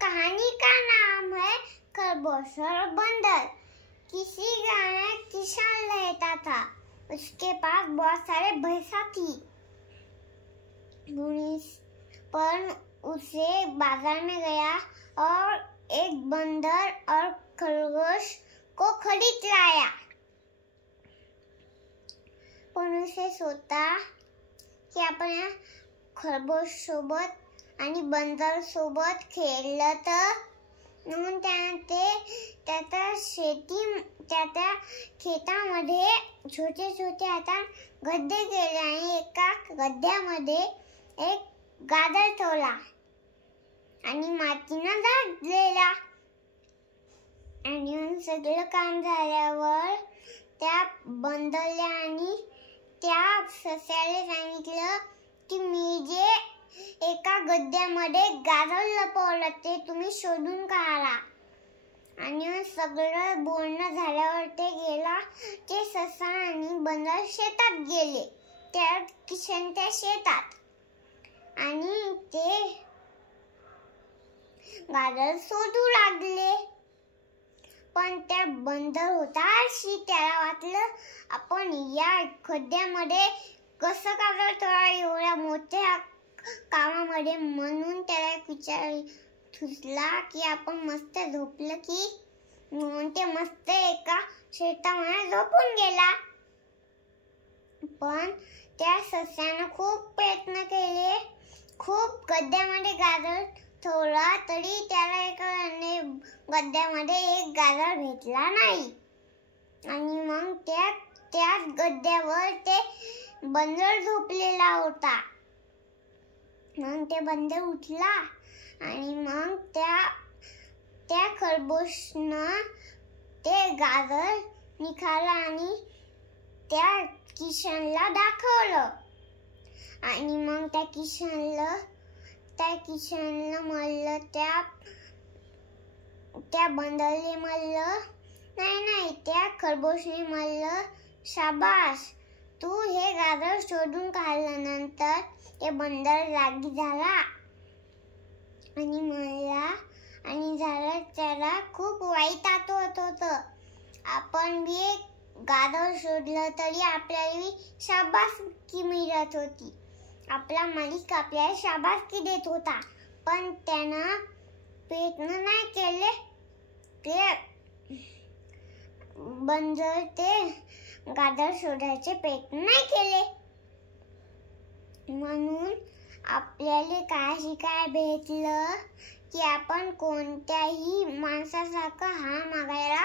कहानी का नाम है खरगोश और बंदर। किसी गांव में किसान रहता था। उसके पास बहुत सारे भैंसा थी। पर उसे बाजार में गया और एक बंदर और खरगोश को खरीद लाया। पण उसे सोचा की आपण खरगोश सोबत आणि बंदर सोबत खेळलं तर म्हणून त्याच्या शेतामध्ये छोटे छोटे आता गड्डे केले आणि एका गड्ड्यामध्ये एक गाजर ठेवला आणि मातीनं झाकलेला। आणि सगळं काम झाल्यावर त्या बंदरला आणि त्या सस्याला सांगितलं की मी जे एका गड्ड्यामध्ये गाजर लपवलं ते तुम्ही शोधून काढा। आणि सगळं बोलणं झाल्यावर ते गेला। ते ससा आणि बंदर शेतात गेले। त्या किशनच्या शेतात आणि ते गाजर शोधू लागले। पण त्या बंदर होता आळशी। त्याला वाटलं आपण या खड्ड्यामध्ये कसं गाजर ठेवा एवढ्या मोठ्या कामामध्ये। म्हणून त्याला विचार सुचला की आपण मस्त झोपलं की। म्हणून ते मस्त एका शेतामध्ये झोपून गेला। पण त्या सस्यानं खूप प्रयत्न केले, खूप गड्ड्यामध्ये गाजर ठेवला तरी त्याला एका गड्ड्यामध्ये एक गाजर भेटला नाही। आणि मग त्याच गड्ड्यावर ते बंदर झोपलेला होता। मग ते बंदर उठला आणि मग त्या खरगोशनं ते गाजर निकाला आणि त्या किशनला दाखवलं। आणि मग त्या किशनला म्हणलं त्या बंदरने म्हणलं नाही त्या खरगोशने म्हणलं शाबास तू हे गाजर शोधून काढल्यानंतर ते बंदर जागी झाला आणि म्हणला आणि त्याला खूप वाईट आठवत होतं। आपण बी एक गाजर शोधलं तरी आपल्याला शाबासकी मिळत होती। आपला मालिक आपल्याला शाबासकी देत होता। पण त्यानं प्रयत्न नाही केले। ते बंदर ते गाजर शोधायचे प्रयत्न नाही केले। म्हणून आपल्याला काय शिकायला भेटलं की आपण कोणत्याही माणसासारखं हार मागायला